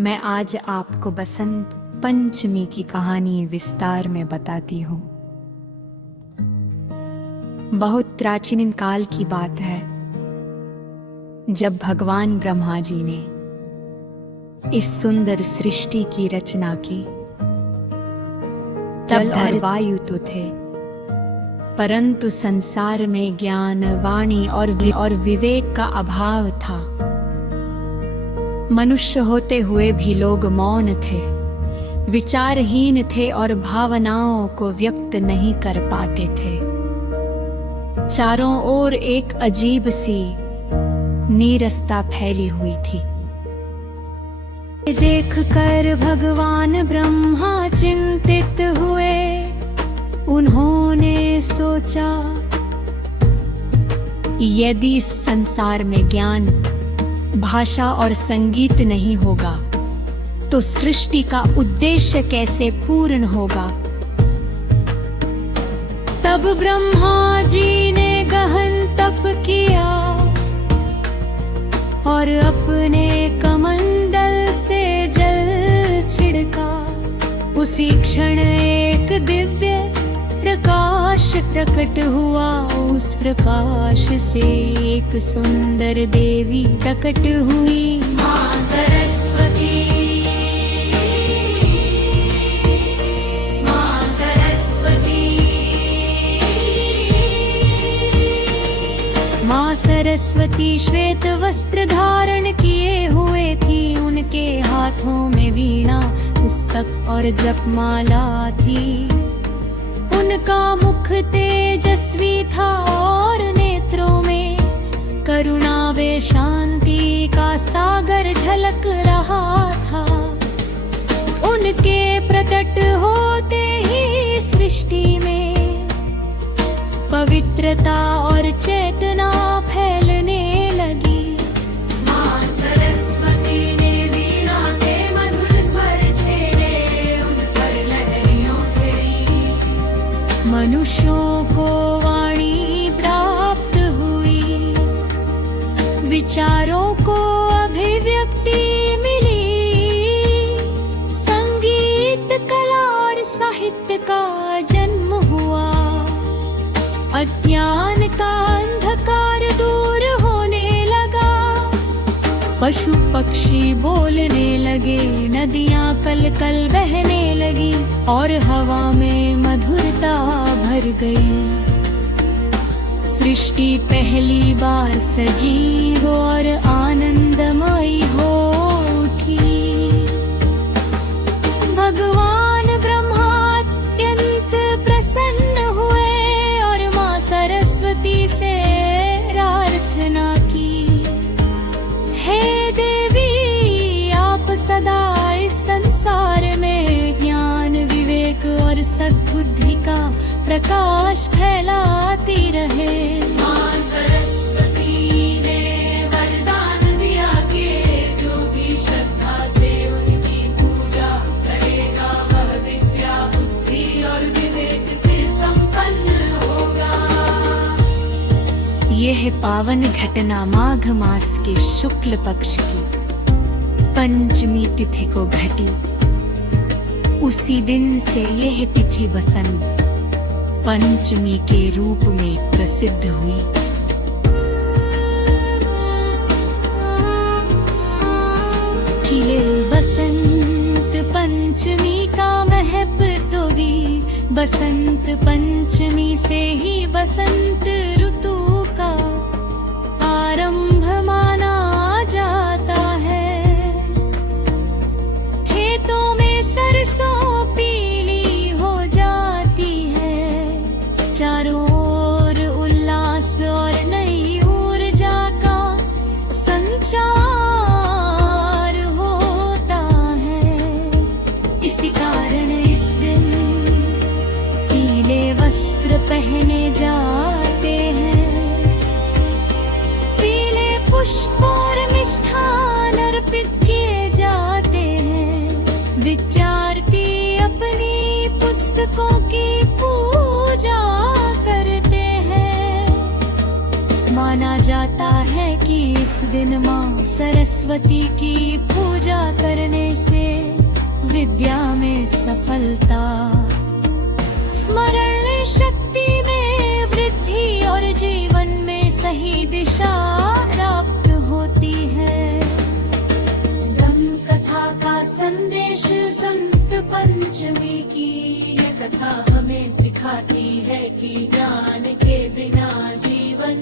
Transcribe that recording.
मैं आज आपको बसंत पंचमी की कहानी विस्तार में बताती हूँ। बहुत प्राचीन काल की बात है, जब भगवान ब्रह्मा जी ने इस सुंदर सृष्टि की रचना की। तब और वायु तो थे, परंतु संसार में ज्ञान, वाणी और विवेक का अभाव था। मनुष्य होते हुए भी लोग मौन थे, विचारहीन थे और भावनाओं को व्यक्त नहीं कर पाते थे। चारों ओर एक अजीब सी नीरसता फैली हुई थी। देखकर भगवान ब्रह्मा चिंतित हुए। उन्होंने सोचा, यदि इस संसार में ज्ञान, भाषा और संगीत नहीं होगा तो सृष्टि का उद्देश्य कैसे पूर्ण होगा। तब ब्रह्मा जी ने गहन तप किया और अपने कमंडल से जल छिड़का। उसी क्षण एक दिव्य प्रकाश प्रकट हुआ। उस प्रकाश से एक सुंदर देवी प्रकट हुई। मां सरस्वती, मां सरस्वती। मां सरस्वती श्वेत वस्त्र धारण किए हुए थी। उनके हाथों में वीणा, पुस्तक और जपमाला थी। उनका मुख तेजस्वी था और नेत्रों में करुणा व शांति का सागर झलक रहा था। उनके प्रकट होते ही सृष्टि में पवित्रता और चेतना फैलने लगी। मां सरस्वती ने वीणा के मधुर स्वर छेड़े। उन स्वर लहरियों से मनुष्यों को वाणी प्राप्त हुई। विचारों को अभिव्यक्ति मिली। संगीत, कला और साहित्य का जन्म हुआ। अज्ञान का अंधकार दूर होने लगा। पशु पक्षी बोलने लगे, नदियां कल कल बहने लगी और हवा में मधुरता भर गई। सृष्टि पहली बार सजीव और आनंदमयी हो उठी। भगवान ब्रह्मा अत्यंत प्रसन्न हुए और मां सरस्वती से प्रार्थना की, हे देवी, आप सदा इस संसार में ज्ञान, विवेक और सद्बुद्धि का प्रकाश फैलाती रहे। मां सरस्वती ने वरदान दिया कि जो भी श्रद्धा से उनकी पूजा करेगा वह विद्या, बुद्धि और विवेक से संपन्न होगा। यह पावन घटना माघ मास के शुक्ल पक्ष की पंचमी तिथि को घटी। उसी दिन से यह तिथि बसंत पंचमी के रूप में प्रसिद्ध हुई। खिले बसंत पंचमी का महत्व तो भी बसंत पंचमी से ही बसंत ऋतु का आरंभ माना जाता है। खेतों में सरसों पीली हो जाती है। चारों ओर उल्लास और नई ऊर्जा का संचार होता है। इसी कारण इस दिन पीले वस्त्र पहने जाते हैं। पीले पुष्प और मिष्ठान अर्पित किए जाते हैं। विद्यार्थी अपनी पुस्तकों की पूजा करते हैं। माना जाता है कि इस दिन मां सरस्वती की पूजा करने सफलता। स्मरण शक्ति में वृद्धि और जीवन में सही दिशा प्राप्त होती है। कथा का संदेश संत पंचमी की ये कथा हमें सिखाती है कि ज्ञान के बिना जीवन